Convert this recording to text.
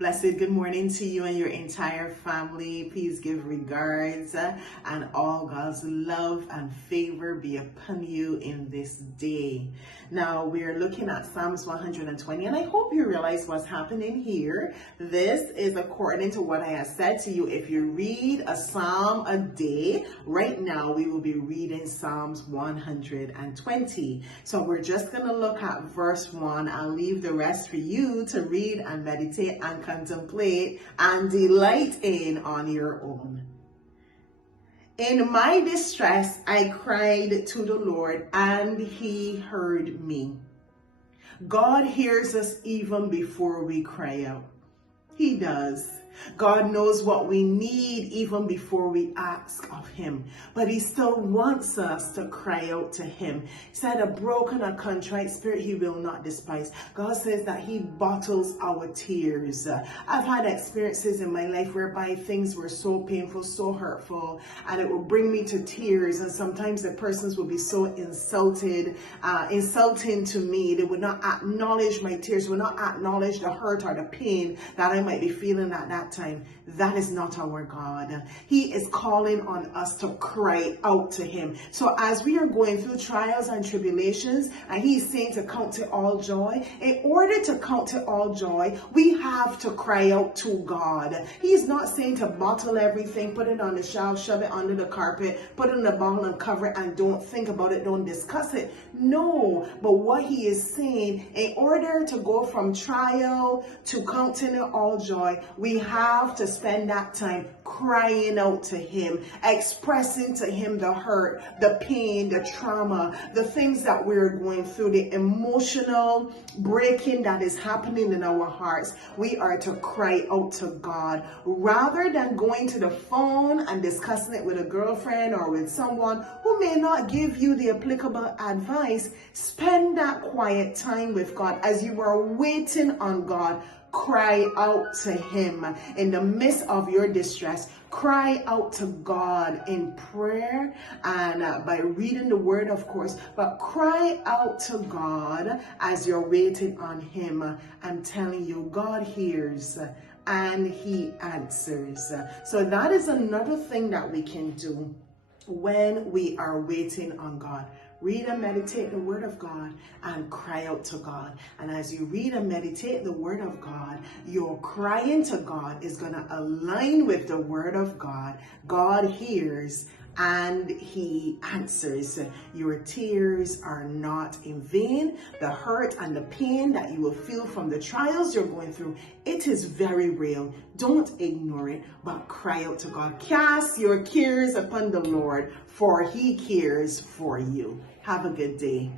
Blessed good morning to you and your entire family. Please give regards and all God's love and favor be upon you in this day. Now we're looking at Psalms 120, and I hope you realize what's happening here. This is according to what I have said to you. If you read a psalm a day, right now we will be reading Psalms 120. So we're just going to look at verse 1. I'll leave the rest for you to read and meditate and contemplate and delight in on your own. In my distress, I cried to the Lord, and he heard me. God hears us even before we cry out. He does. God knows what we need even before we ask of him. But he still wants us to cry out to him. He said, a broken, a contrite spirit he will not despise. God says that he bottles our tears. I've had experiences in my life whereby things were so painful, so hurtful, and it will bring me to tears. And sometimes the persons will be so insulting to me. They would not acknowledge my tears, would not acknowledge the hurt or the pain that I might be feeling at that time. That is not our God. He is calling on us to cry out to him. So as we are going through trials and tribulations, and he's saying to count it all joy, in order to count it all joy, we have to cry out to God. He's not saying to bottle everything, put it on the shelf, shove it under the carpet, put it in a bottle and cover it, and don't think about it, don't discuss it. No, but what he is saying, in order to go from trial to counting it all joy, we have to spend that time crying out to him, expressing to him the hurt, the pain, the trauma, the things that we're going through, the emotional breaking that is happening in our hearts. We are to cry out to God rather than going to the phone and discussing it with a girlfriend or with someone who may not give you the applicable advice. Spend that quiet time with God as you are waiting on God. Cry out to him in the midst of your distress. Cry out to God in prayer and by reading the word, of course, but cry out to God as you're waiting on him. I'm telling you, God hears and he answers. So that is another thing that we can do when we are waiting on God. Read and meditate the word of God and cry out to God. And as you read and meditate the word of God, your crying to God is going to align with the word of God. God hears and he answers. Your tears are not in vain. The hurt and the pain that you will feel from the trials you're going through, it is very real. Don't ignore it, but cry out to God. Cast your cares upon the Lord, for he cares for you. Have a good day.